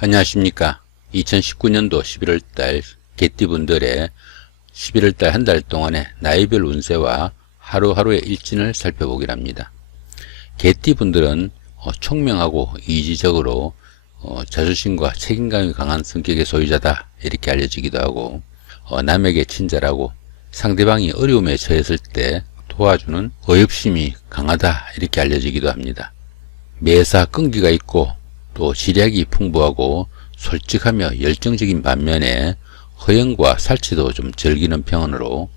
안녕하십니까. 2019년도 11월달 개띠분들의 11월달 한 달 동안의 나이별 운세와 하루하루의 일진을 살펴보기로 합니다. 개띠분들은 총명하고 이지적으로 자존심과 책임감이 강한 성격의 소유자다 이렇게 알려지기도 하고, 남에게 친절하고 상대방이 어려움에 처했을 때 도와주는 의협심이 강하다 이렇게 알려지기도 합니다. 매사 끈기가 있고 또 지략이 풍부하고 솔직하며 열정적인 반면에 허영과 살치도 좀 즐기는 편으로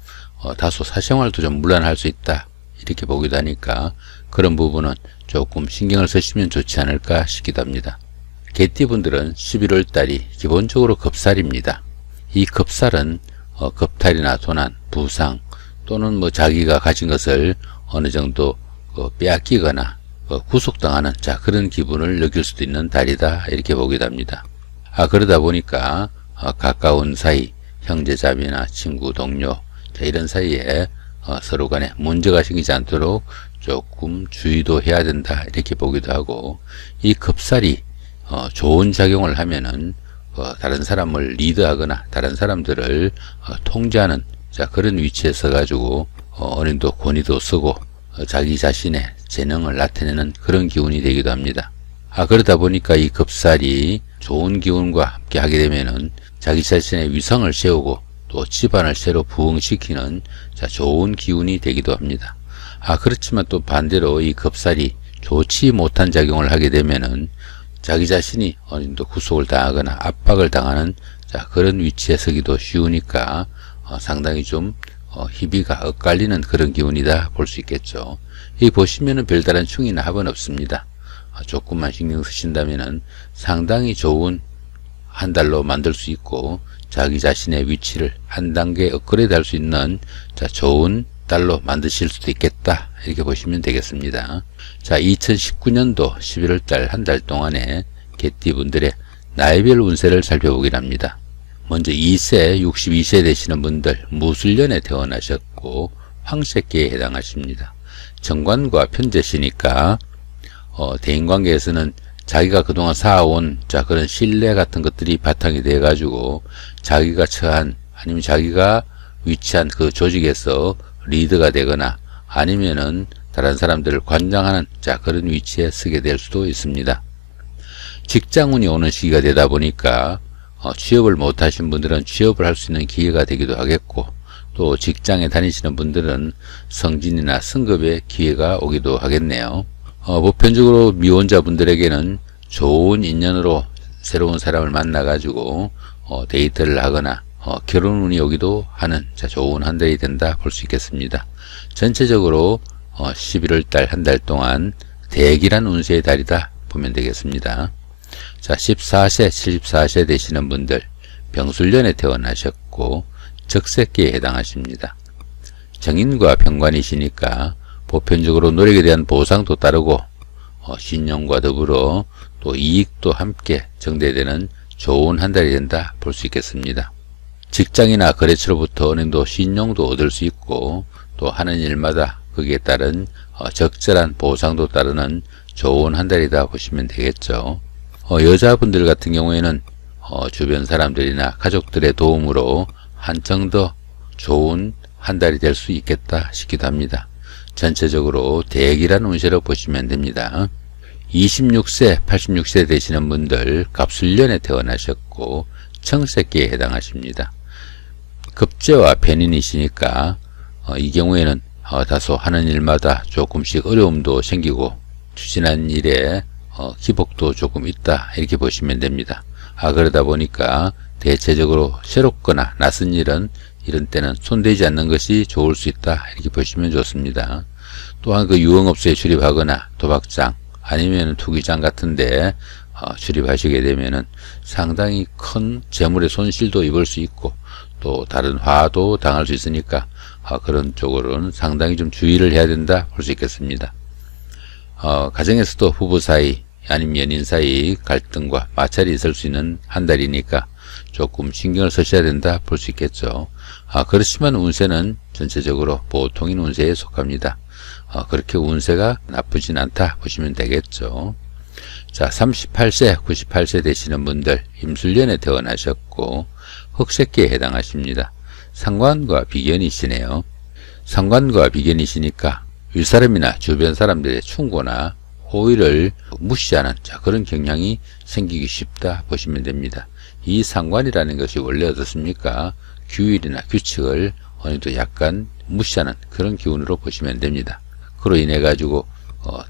다소 사생활도 좀 문란할 수 있다 이렇게 보기도 하니까 그런 부분은 조금 신경을 쓰시면 좋지 않을까 싶기도 합니다. 개띠분들은 11월 달이 기본적으로 겁살입니다. 이 겁살은 겁탈이나 도난, 부상 또는 자기가 가진 것을 어느 정도 빼앗기거나 구속당하는 그런 기분을 느낄 수도 있는 달이다 이렇게 보기도 합니다. 그러다 보니까 가까운 사이, 형제자매나 친구, 동료 이런 사이에 서로 간에 문제가 생기지 않도록 조금 주의도 해야 된다 이렇게 보기도 하고, 이 겁살이 좋은 작용을 하면은 다른 사람을 리드하거나 다른 사람들을 통제하는 그런 위치에 서 가지고 어느 정도 권위도 쓰고 자기 자신의 재능을 나타내는 그런 기운이 되기도 합니다. 그러다 보니까 이 겁살이 좋은 기운과 함께 하게 되면은 자기 자신의 위성을 세우고 또 집안을 새로 부흥시키는 좋은 기운이 되기도 합니다. 그렇지만 또 반대로 이 겁살이 좋지 못한 작용을 하게 되면은 자기 자신이 어느 정도 구속을 당하거나 압박을 당하는 그런 위치에 서기도 쉬우니까 상당히 좀 희비가 엇갈리는 그런 기운이다 볼 수 있겠죠. 이 보시면은 별다른 충이나 합은 없습니다. 조금만 신경 쓰신다면은 상당히 좋은 한 달로 만들 수 있고 자기 자신의 위치를 한 단계 업그레이드 할 수 있는 좋은 달로 만드실 수도 있겠다 이렇게 보시면 되겠습니다. 2019년도 11월 달 한 달 동안의 개띠분들의 나이별 운세를 살펴보기로 합니다. 먼저 2세, 62세 되시는 분들 무술년에 태어나셨고 황새끼에 해당하십니다. 정관과 편재시니까 대인관계에서는 자기가 그동안 쌓아온 그런 신뢰 같은 것들이 바탕이 돼 가지고 자기가 처한 아니면 자기가 위치한 그 조직에서 리드가 되거나 아니면은 다른 사람들을 관장하는 그런 위치에 서게 될 수도 있습니다. 직장운이 오는 시기가 되다 보니까 취업을 못하신 분들은 취업을 할 수 있는 기회가 되기도 하겠고, 또 직장에 다니시는 분들은 승진이나 승급의 기회가 오기도 하겠네요. 보편적으로 미혼자분들에게는 좋은 인연으로 새로운 사람을 만나 가지고 데이트를 하거나 결혼운이 오기도 하는 좋은 한 달이 된다 볼 수 있겠습니다. 전체적으로 11월 달 한 달 동안 대기란 운세의 달이다 보면 되겠습니다. 14세, 74세 되시는 분들 병술년에 태어나셨고 적새끼에 해당하십니다. 정인과 병관이시니까 보편적으로 노력에 대한 보상도 따르고 신용과 더불어 또 이익도 함께 정대되는 좋은 한 달이 된다 볼 수 있겠습니다. 직장이나 거래처로부터 어느 정도 신용도 얻을 수 있고 또 하는 일마다 거기에 따른 적절한 보상도 따르는 좋은 한 달이다 보시면 되겠죠. 여자분들 같은 경우에는 주변 사람들이나 가족들의 도움으로 한층 더 좋은 한 달이 될 수 있겠다 싶기도 합니다. 전체적으로 대기란 운세로 보시면 됩니다. 26세, 86세 되시는 분들 갑술년에 태어나셨고 청새끼에 해당하십니다. 급제와 편인이시니까 이 경우에는 다소 하는 일마다 조금씩 어려움도 생기고 추진한 일에 기복도 조금 있다 이렇게 보시면 됩니다. 그러다 보니까 대체적으로 새롭거나 낯선 일은 이런 때는 손대지 않는 것이 좋을 수 있다 이렇게 보시면 좋습니다. 또한 그 유흥업소에 출입하거나 도박장 아니면 투기장 같은데 출입하시게 되면은 상당히 큰 재물의 손실도 입을 수 있고 또 다른 화도 당할 수 있으니까 그런 쪽으로는 상당히 좀 주의를 해야 된다 볼 수 있겠습니다. 가정에서도 부부 사이 아니면 연인 사이 갈등과 마찰이 있을 수 있는 한 달이니까 조금 신경을 쓰셔야 된다 볼 수 있겠죠. 그렇지만 운세는 전체적으로 보통인 운세에 속합니다. 그렇게 운세가 나쁘진 않다 보시면 되겠죠. 자, 38세, 98세 되시는 분들 임술년에 태어나셨고 흑색기에 해당하십니다. 상관과 비견이시네요. 상관과 비견이시니까 윗사람이나 주변 사람들의 충고나 호의를 무시하는 그런 경향이 생기기 쉽다 보시면 됩니다. 이 상관이라는 것이 원래 어떻습니까? 규율이나 규칙을 어느 정도 약간 무시하는 그런 기운으로 보시면 됩니다. 그로 인해 가지고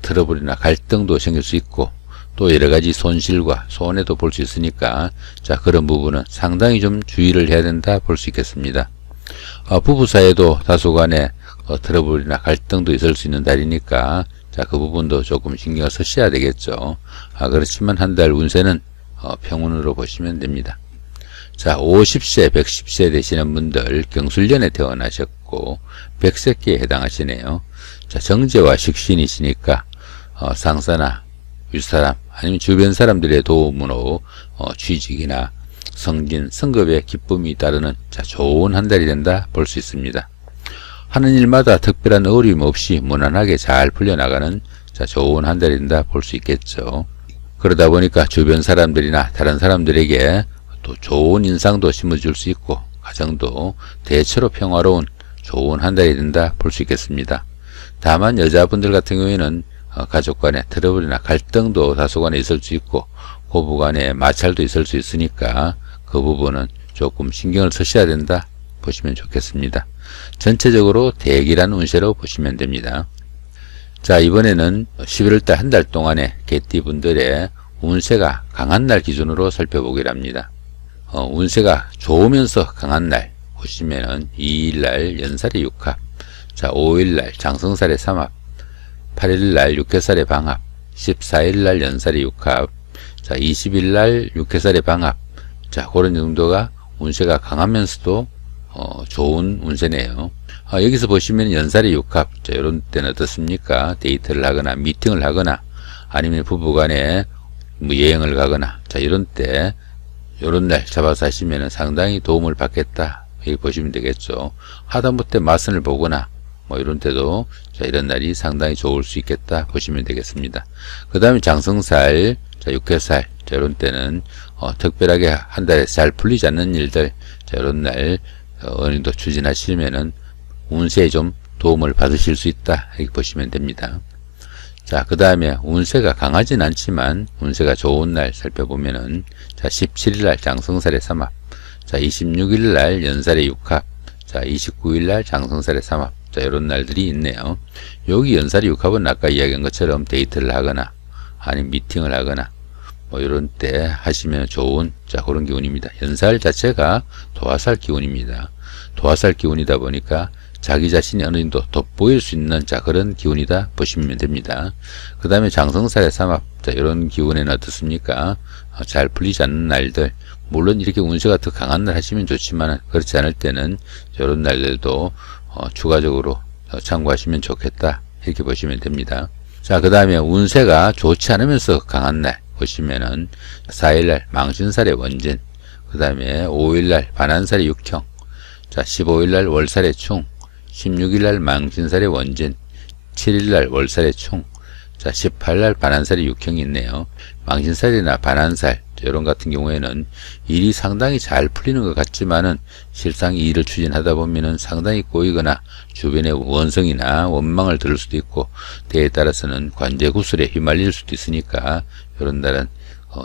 트러블이나 갈등도 생길 수 있고 또 여러가지 손실과 손해도 볼 수 있으니까 그런 부분은 상당히 좀 주의를 해야 된다 볼 수 있겠습니다. 부부 사이에도 다소간의 트러블이나 갈등도 있을 수 있는 달이니까 그 부분도 조금 신경을 쓰셔야 되겠죠. 그렇지만 한 달 운세는 평운으로 보시면 됩니다. 자, 50세, 110세 되시는 분들 경술년에 태어나셨고 백색기에 해당하시네요. 자, 정제와 식신이시니까 상사나 윗사람 아니면 주변 사람들의 도움으로 취직이나 승진, 승급에 기쁨이 따르는 좋은 한 달이 된다 볼 수 있습니다. 하는 일마다 특별한 어려움 없이 무난하게 잘 풀려나가는 좋은 한 달이 된다 볼 수 있겠죠. 그러다 보니까 주변 사람들이나 다른 사람들에게 또 좋은 인상도 심어줄 수 있고 가정도 대체로 평화로운 좋은 한 달이 된다 볼 수 있겠습니다. 다만 여자분들 같은 경우에는 가족 간의 트러블이나 갈등도 다소간에 있을 수 있고 고부 간의 마찰도 있을 수 있으니까 그 부분은 조금 신경을 쓰셔야 된다 보시면 좋겠습니다. 전체적으로 대기란 운세로 보시면 됩니다. 자, 이번에는 11월달 한 달 동안의 개띠분들의 운세가 강한 날 기준으로 살펴보기를 합니다. 운세가 좋으면서 강한 날 보시면은 2일날 연살의 6합, 자 5일날 장성살의 3합, 8일날 육해살의 방합, 14일날 연살의 6합, 자 20일날 육해살의 방합. 자, 그런 정도가 운세가 강하면서도 좋은 운세네요. 여기서 보시면 연살의 6합, 자, 이런 때는 어떻습니까? 데이트를 하거나 미팅을 하거나 아니면 부부간에 뭐 여행을 가거나 이런 때 이런 날 잡아서 하시면 상당히 도움을 받겠다 이렇게 보시면 되겠죠. 하다못해 마선을 보거나 뭐 이런 때도 이런 날이 상당히 좋을 수 있겠다 보시면 되겠습니다. 그 다음에 장성살, 육해살 이런 때는 특별하게 한 달에 잘 풀리지 않는 일들 이런 날 어느 정도 추진하시면은 운세에 좀 도움을 받으실 수 있다 이렇게 보시면 됩니다. 자, 그 다음에 운세가 강하진 않지만 운세가 좋은 날 살펴보면은 자 17일날 장성살의 3합, 자 26일날 연살의 6합, 자 29일날 장성살의 3합, 자 이런 날들이 있네요. 여기 연살의 6합은 아까 이야기한 것처럼 데이트를 하거나 아니면 미팅을 하거나 뭐 이런 때 하시면 좋은 그런 기운입니다. 연살 자체가 도화살 기운입니다. 도화살 기운이다 보니까 자기 자신이 어느 정도 돋보일 수 있는 그런 기운이다 보시면 됩니다. 그 다음에 장성살의 3합, 이런 기운에는 어떻습니까? 잘 풀리지 않는 날들, 물론 이렇게 운세가 더 강한 날 하시면 좋지만 그렇지 않을 때는 이런 날들도 추가적으로 참고하시면 좋겠다 이렇게 보시면 됩니다. 자, 그 다음에 운세가 좋지 않으면서 강한 날 보시면은 4일날 망신살의 원진, 그 다음에 5일날 반한살의 육형, 자 15일날 월살의 충, 16일날 망신살의 원진, 7일날 월살의 충, 자 18일날 반한살의 육형이 있네요. 망신살이나 반한살 이런 같은 경우에는 일이 상당히 잘 풀리는 것 같지만은 실상 이 일을 추진하다 보면은 상당히 꼬이거나 주변의 원성이나 원망을 들을 수도 있고 때에 따라서는 관제구술에 휘말릴 수도 있으니까 이런 날은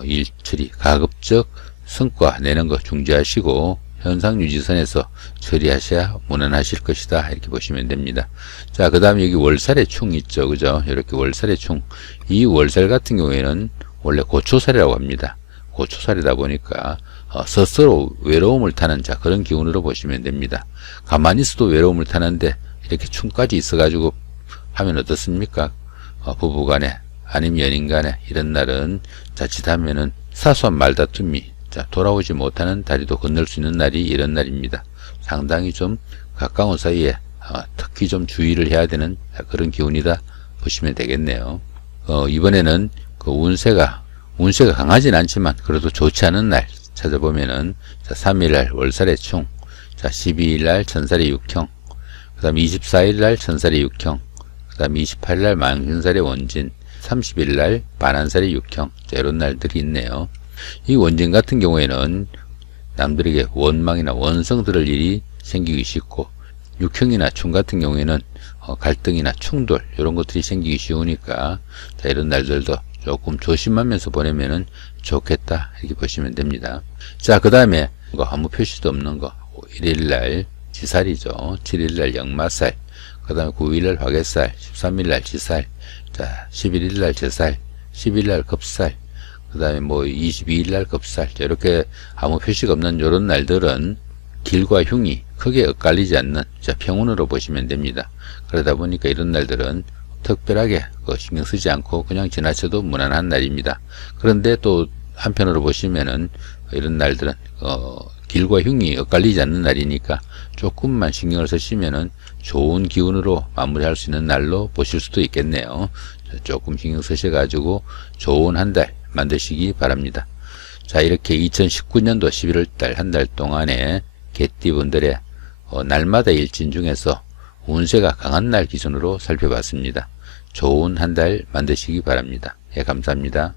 일 처리 가급적 성과 내는 거 중지하시고 현상유지선에서 처리하셔야 무난하실 것이다 이렇게 보시면 됩니다. 자, 그 다음에 여기 월살의 충 있죠, 그죠? 이렇게 월살의 충, 이 월살 같은 경우에는 원래 고초살이라고 합니다. 고초살이다 보니까 스스로 외로움을 타는 그런 기운으로 보시면 됩니다. 가만히 있어도 외로움을 타는데 이렇게 충까지 있어 가지고 하면 어떻습니까? 부부간에 아니면 연인간에 이런 날은 자칫하면은 사소한 말다툼이 돌아오지 못하는 다리도 건널 수 있는 날이 이런 날입니다. 상당히 좀 가까운 사이에 특히 좀 주의를 해야 되는 그런 기운이다 보시면 되겠네요. 이번에는 그 운세가 강하진 않지만 그래도 좋지 않은 날 찾아보면은 3일날 월살의 충, 자 12일날 천살의 육형, 그 다음 24일날 천살의 육형, 그 다음 28일날 망신살의 원진, 30일 날 반환살이 육형, 자, 이런 날들이 있네요. 이 원진 같은 경우에는 남들에게 원망이나 원성 들을 일이 생기기 쉽고, 육형이나 충 같은 경우에는 갈등이나 충돌 이런 것들이 생기기 쉬우니까, 자, 이런 날들도 조금 조심하면서 보내면은 좋겠다 이렇게 보시면 됩니다. 자, 그 다음에 아무 표시도 없는 거 1일날 지살이죠. 7일날 역마살, 그 다음에 9일날 화개살, 13일날 지살, 자, 11일날 제살, 10일날 급살, 그 다음에 뭐 22일날 급살, 이렇게 아무 표시가 없는 이런 날들은 길과 흉이 크게 엇갈리지 않는, 자, 평운으로 보시면 됩니다. 그러다 보니까 이런 날들은 특별하게 신경 쓰지 않고 그냥 지나쳐도 무난한 날입니다. 그런데 또 한편으로 보시면은 이런 날들은 길과 흉이 엇갈리지 않는 날이니까 조금만 신경을 쓰시면은 좋은 기운으로 마무리할 수 있는 날로 보실 수도 있겠네요. 조금 신경 쓰셔가지고 좋은 한 달 만드시기 바랍니다. 자, 이렇게 2019년도 11월달 한 달 동안에 개띠분들의 날마다 일진 중에서 운세가 강한 날 기준으로 살펴봤습니다. 좋은 한 달 만드시기 바랍니다. 예, 감사합니다.